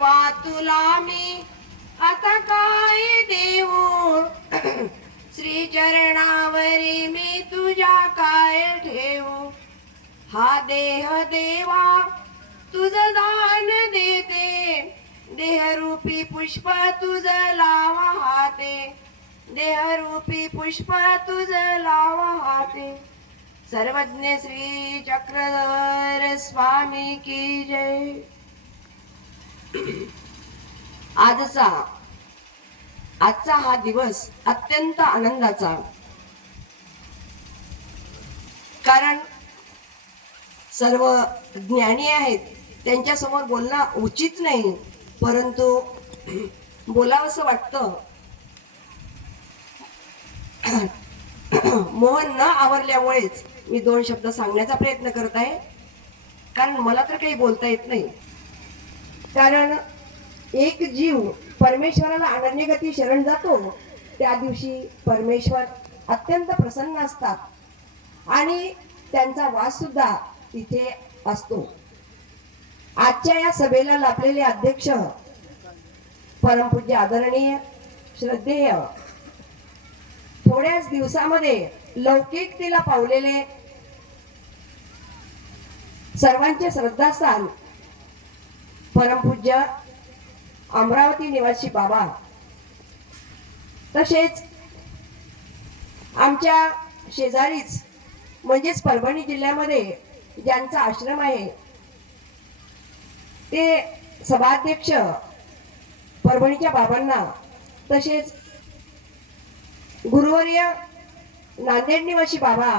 तुला मी आता काय देऊ श्री चरणावरी मी तुझ्या काय ठेवू हा देह देवा तुझ दान देते देहरूपी पुष्प तुझ लावा हाते देहरूपी पुष्प तुझ लावा हाते सर्वज्ञ श्री चक्रधर स्वामी की जय। आजचा हा दिवस अत्यंत आनंदाचा, कारण सर्व ज्ञानी आहेत, त्यांच्या समोर बोलणं उचित नाही, परंतु बोलावंसं वाटतं। मोहन न आवरल्यामुळेच मी दोन शब्द सांगण्याचा प्रयत्न करत आहे, कारण मला तर काही बोलता येत नाही। कारण एक जीव परमेश्वराला अनन्यगती शरण जातो, त्या दिवशी परमेश्वर अत्यंत प्रसन्न असतात आणि त्यांचा वास सुद्धा तिथे असतो। आजच्या या सभेला लाभलेले अध्यक्ष परमपूज्य आदरणीय श्रद्धेय, थोड्याच दिवसामध्ये लौकिकतेला पावलेले सर्वांचे श्रद्धास्थान परमपूज्य अमरावती निवासी बाबा, तसेच आमच्या शेजारीच म्हणजेच परभणी जिल्ह्यामध्ये ज्यांचा आश्रम आहे ते सभाध्यक्ष परभणीच्या बाबांना, तसेच गुरुवर्य नांदेड निवासी बाबा,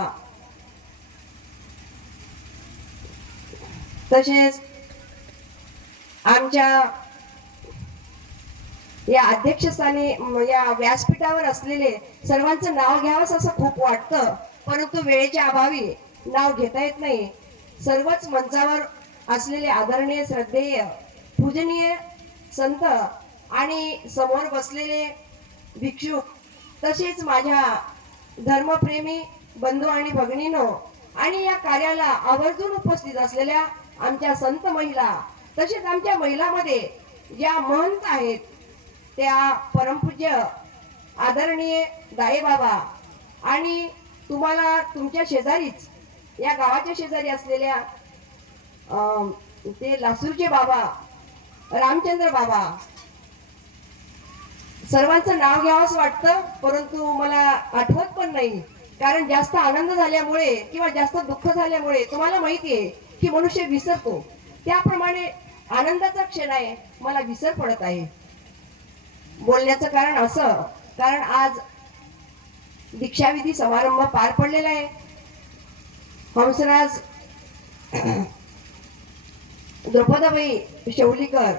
तसेच आमच्या या अध्यक्षस्थानी या व्यासपीठावर असलेले सर्वांचं नाव घ्यावंच असं खूप वाटतं, परंतु वेळेच्या अभावी नाव घेता येत नाही। सर्वच मंचावर असलेले आदरणीय श्रद्धेय पूजनीय संत आणि समोर बसलेले भिक्षुक, तसेच माझ्या धर्मप्रेमी बंधू आणि भगिनींनो, आणि या कार्याला आवर्जून उपस्थित असलेल्या आमच्या संत महिला, तसेच आमच्या महिलांमध्ये ज्या महंत आहेत त्या परमपूज्य आदरणीय दाईबाबा, आणि तुम्हाला तुमच्या शेजारीच या गावाच्या शेजारी असलेल्या ते लासूरचे बाबा रामचंद्र बाबा, सर्वांचं नाव घ्यावंच वाटतं, परंतु मला आठवत पण नाही, कारण जास्त आनंद झाल्यामुळे किंवा जास्त दुःख झाल्यामुळे तुम्हाला माहिती आहे की मनुष्य विसरतो, त्याप्रमाणे आनंदाचा क्षण आहे, मला विसर पडत आहे। बोलण्याचं कारण असं, कारण आज दीक्षाविधी समारंभ पार पडलेला आहे। हंसराज द्रौपदाबाई शेवलीकर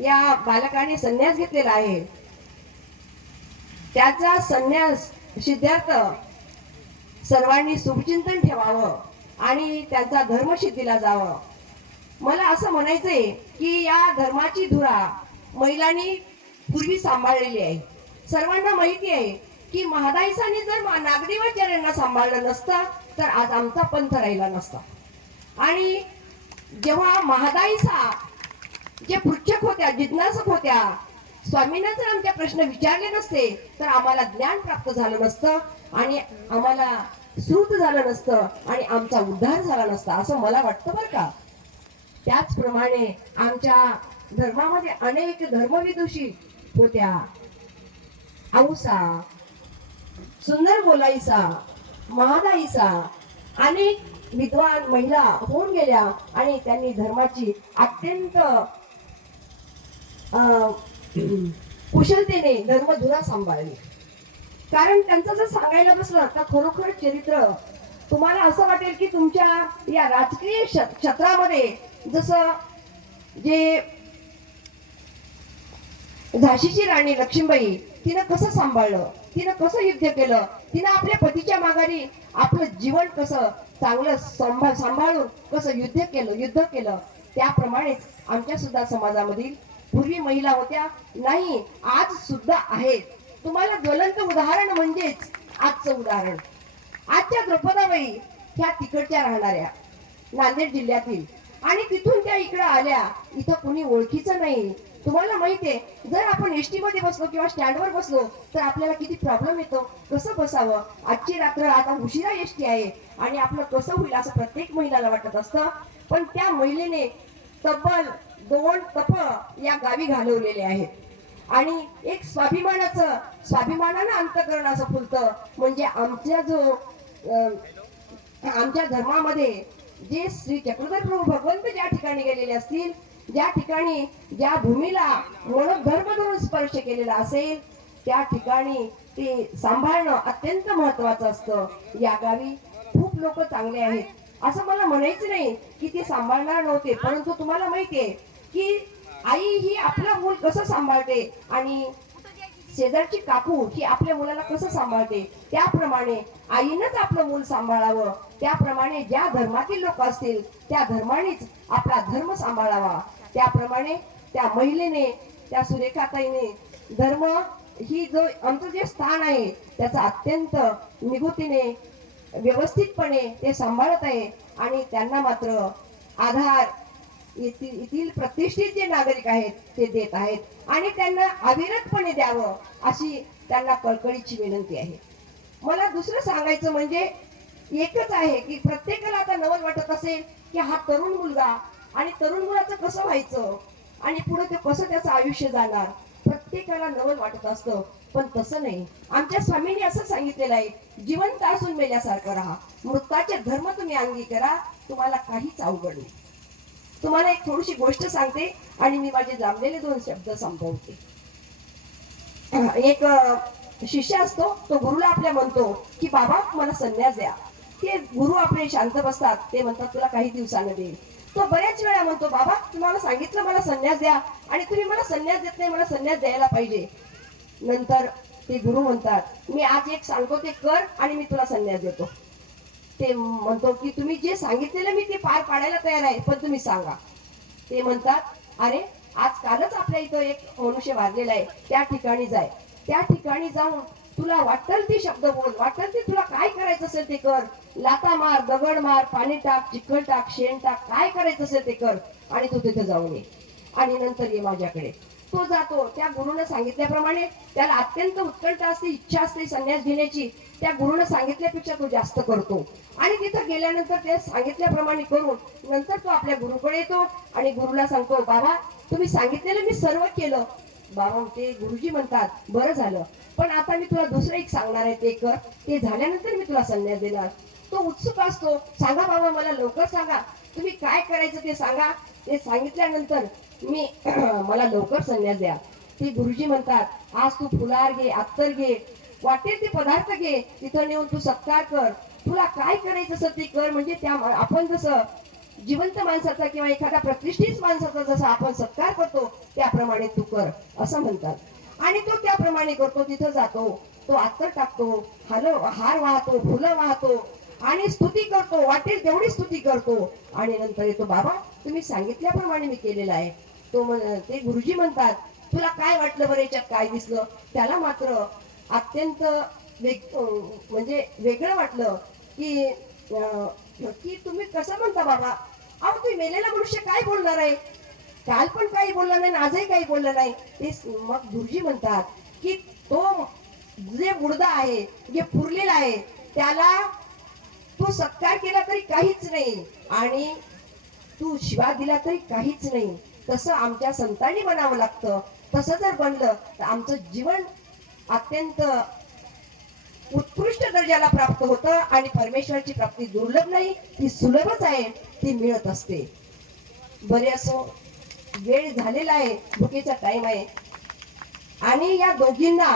या बालकाने संन्यास घेतलेला आहे, त्याचा संन्यास सिद्धार्थ सर्वांनी शुभचिंतन ठेवावं आणि त्यांचा धर्मसिद्धीला जावं। मला असं म्हणायचंय की या धर्माची धुरा महिलांनी पूर्वी सांभाळलेली आहे। सर्वांना माहिती आहे की महादाईसांनी जर नागदेवाचार्यांना सांभाळलं नसतं तर आज आमचा पंथ राहिला नसता। आणि जेव्हा महादाईसा जे पृच्छक होत्या, जिज्ञासक होत्या, स्वामींना जर आमचे प्रश्न विचारले नसते तर आम्हाला ज्ञान प्राप्त झालं नसतं आणि आम्हाला सूत झालं नसतं आणि आमचा उद्धार झाला नसता, असं मला वाटतं बरं का। त्याचप्रमाणे आमच्या धर्मामध्ये अनेक धर्मविदुषी होत्या, औसा, सुंदर बोलाईसा, महादाईसा, अनेक विद्वान महिला होऊन गेल्या आणि त्यांनी धर्माची अत्यंत कुशलतेने धर्मधुरा सांभाळली। कारण त्यांचं जर सांगायला बसलं तर खरोखर चरित्र तुम्हाला असं वाटेल की तुमच्या या राजकीय क्षेत्रामध्ये जसं जे झाशीची राणी लक्ष्मीबाई, तिनं कसं सांभाळलं, तिनं कसं युद्ध केलं, तिनं आपल्या पतीच्या माघारी आपलं जीवन कसं चांगलं सांभाळून कसं युद्ध केलं, त्याप्रमाणेच आमच्या सुद्धा समाजामधील पूर्वी महिला होत्या, नाही आज सुद्धा आहेत। तुम्हाला ज्वलंत उदाहरण म्हणजेच आजचं उदाहरण, आजच्या द्रौपदाबाई ह्या तिकडच्या राहणाऱ्या नांदेड जिल्ह्यातील, आणि तिथून त्या इकडे आल्या. इथं कुणी ओळखीचं नाही. तुम्हाला माहितीये, जर आपण एसटी मध्ये बसलो किंवा स्टँडवर बसलो तर आपल्याला किती प्रॉब्लेम येतो. कसं बसावं, आजची रात्र आता उशिरा एसटी आहे आणि आपलं कसं होईल असं प्रत्येक महिलाला वाटत असतं. पण त्या महिलेने तब्बल 2 तप या गावी घालवलेले आहेत आणि एक स्वाभिमानानं अंतकरण असं फुलतं. म्हणजे आमच्या धर्मामध्ये जे श्री चक्रधर प्रभू भगवंत ज्या ठिकाणी गेलेले असतील, ज्या ठिकाणी ज्या भूमीला धर्म धरून स्पर्श केलेला असेल, त्या ठिकाणी ते सांभाळणं अत्यंत महत्वाचं असतं. या गावी खूप लोक चांगले आहेत, असं मला म्हणायचं नाही की ते सांभाळणार नव्हते. परंतु तुम्हाला माहितीये की आई ही आपलं मूल कसं सांभाळते आणि शेजारची काकू ही आपल्या मुलाला कसं सांभाळते, त्याप्रमाणे आईनंच आपलं मूल सांभाळावं. त्याप्रमाणे ज्या धर्मातील लोक असतील त्या धर्मानेच आपला धर्म सांभाळावा. त्याप्रमाणे त्या महिलेने, त्या सुरेखाताईने धर्म ही जो आमचं जे स्थान आहे त्याचा अत्यंत निगुतीने व्यवस्थितपणे ते सांभाळत आहे आणि त्यांना मात्र आधार येथील प्रतिष्ठित जे नागरिक आहेत ते देत आहेत आणि त्यांना अविरतपणे द्यावं अशी त्यांना कळकळीची विनंती आहे. मला दुसरं सांगायचं म्हणजे एकच आहे की प्रत्येकाला आता नवल वाटत असेल की हा तरुण मुलगा आणि तरुण मुलाचं कसं व्हायचं आणि पुढे ते कसं त्याचं आयुष्य जाणार, प्रत्येकाला नवल वाटत असतं. पण तसं नाही. आमच्या स्वामींनी असं सांगितलेलं आहे, जिवंत असून मेल्यासारखं राहा, मृताचे धर्म तुम्ही अंगी करा, तुम्हाला काहीच अवघड नाही. तुम्हाला एक थोडीशी गोष्ट सांगते आणि मी माझे जमलेले 2 शब्द संपवते. एक शिष्य असतो, तो गुरुला आपल्या म्हणतो की बाबा मला संन्यास द्या. ते गुरु आपले शांत बसतात, ते म्हणतात तुला काही दिवसानं देईल. तो बऱ्याच वेळा म्हणतो बाबा तुम्हाला सांगितलं मला संन्यास द्या आणि तुम्ही मला संन्यास देत नाही, मला संन्यास द्यायला पाहिजे. नंतर ते गुरु म्हणतात मी आज एक सांगतो ते कर आणि मी तुला संन्यास देतो. ते म्हणतो की तुम्ही जे सांगितलेलं मी ते पार पाडायला तयार आहे, पण तुम्ही सांगा. ते म्हणतात अरे आज कालच आपल्या इथं एक मनुष्य वारलेला आहे, त्या ठिकाणी जाय, त्या ठिकाणी जाऊन तुला वाटेल ते शब्द बोल, वाटेल ते तुला काय करायचं असेल ते कर, लाता मार, दगड मार, पाणी टाक, चिखल टाक, शेण टाक, काय करायचं असेल ते कर आणि तू तिथे जाऊन ये आणि नंतर ये माझ्याकडे. तो जातो. त्या गुरुनं सांगितल्याप्रमाणे त्याला अत्यंत उत्कंठ असते, इच्छा असते संन्यास घेण्याची. त्या गुरुनं सांगितल्यापेक्षा तो जास्त करतो आणि तिथं गेल्यानंतर ते सांगितल्याप्रमाणे करून नंतर तो आपल्या गुरुकडे येतो आणि गुरुला सांगतो बाबा तुम्ही सांगितलेलं मी सर्व केलं. बाबा ते गुरुजी म्हणतात बरं झालं, पण आता मी तुला दुसरं एक सांगणार आहे, ते कर, ते झाल्यानंतर मी तुला संन्यास देणार. तो उत्सुक असतो, सांगा बाबा मला लवकर सांगा, तुम्ही काय करायचं ते सांगा, ते सांगितल्यानंतर मी मला लवकर संन्यास द्या. ते गुरुजी म्हणतात आज तू फुलार घे, अत्तर घे, वाटेल ते पदार्थ घे, तिथं नेऊन तू सत्कार कर, तुला काय करायचं असं ते कर. म्हणजे त्या आपण जसं जिवंत माणसाचा किंवा एखाद्या प्रतिष्ठित माणसाचा जसा आपण सत्कार करतो त्याप्रमाणे तू कर असं म्हणतात. आणि तो त्याप्रमाणे करतो. तिथं जातो, तो अत्तर टाकतो, हार वाहतो, फुलं वाहतो आणि स्तुती करतो, वाटेल तेवढी स्तुती करतो आणि नंतर येतो बाबा तुम्ही सांगितल्याप्रमाणे मी केलेलं आहे. ते गुरुजी म्हणतात तुला काय वाटलं बरं, याच्यात काय दिसलं. त्याला मात्र अत्यंत म्हणजे वेगळं वाटलं की तुम्ही कसं म्हणता बाबा, अहो तुम्ही मेलेला मनुष्य काय बोलणार आहे, काल पण काही बोलला नाही आजही काही बोललं नाही. ते मग गुरुजी म्हणतात की तो जे मुर्दा आहे, जे पुरलेला आहे, त्याला तू सत्कार केला तरी काहीच नाही आणि तू शिवा दिला तरी काहीच नाही. तसं आमच्या संतांनी बनावं लागतं. तसं जर बनलं तर आमचं जीवन अत्यंत उत्कृष्ट दर्जाला प्राप्त होतं आणि परमेश्वराची प्राप्ती दुर्लभ नाही, ती सुलभच आहे, ती मिळत असते. बरे असो, वेळ झालेला आहे, भुकेचा टाइम आहे आणि या दोघींना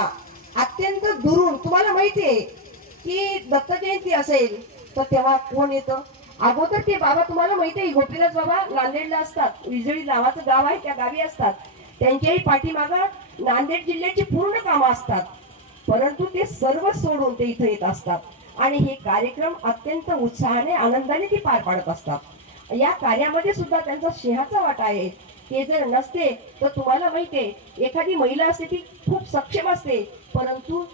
अत्यंत दुरून तुम्हाला माहिती आहे की दत्त जयंती असेल तर तेव्हा कोण येतं अगोदर. ते बाबा तुम्हाला माहिती आहे गोपीनाथ बाबा नांदेडला असतात, विजळी नावाचं गाव आहे त्या गावी असतात. त्यांच्याही पाठीमागं नांदेड जिल्ह्याची पूर्ण कामं असतात, परंतु ते सर्व सोडून ते इथं येत असतात आणि हे कार्यक्रम अत्यंत उत्साहाने आनंदाने ते पार पाडत असतात. या कार्यामध्ये सुद्धा त्यांचा सिंहाचा वाटा आहे. ते जर नसते तर तुम्हाला माहिती आहे एखादी महिला असते ती खूप सक्षम असते, परंतु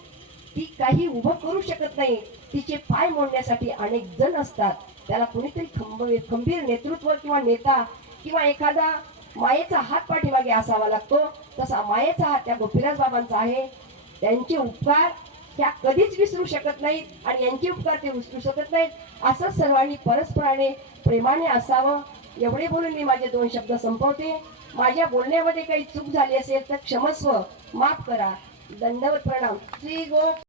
ती काही उभं करू शकत नाही, तिचे पाय मोडण्यासाठी अनेक जण असतात. त्याला कुणीतरी खंबीर नेतृत्व किंवा नेता किंवा एखादा मायेचा हात पाठीमागे असावा लागतो. तसा मायेचा हात त्या गोपीनाथ बाबांचा आहे. त्यांचे उपकार ह्या कधीच विसरू शकत नाहीत आणि यांचे उपकार ते विसरू शकत नाहीत. असंच सर्वांनी परस्पराने प्रेमाने असावं. एवढे बोलून मी माझे 2 शब्द संपवते. माझ्या बोलण्यामध्ये काही चूक झाली असेल तर क्षमस्व, माफ करा. दंडवत प्रणाम. श्री गो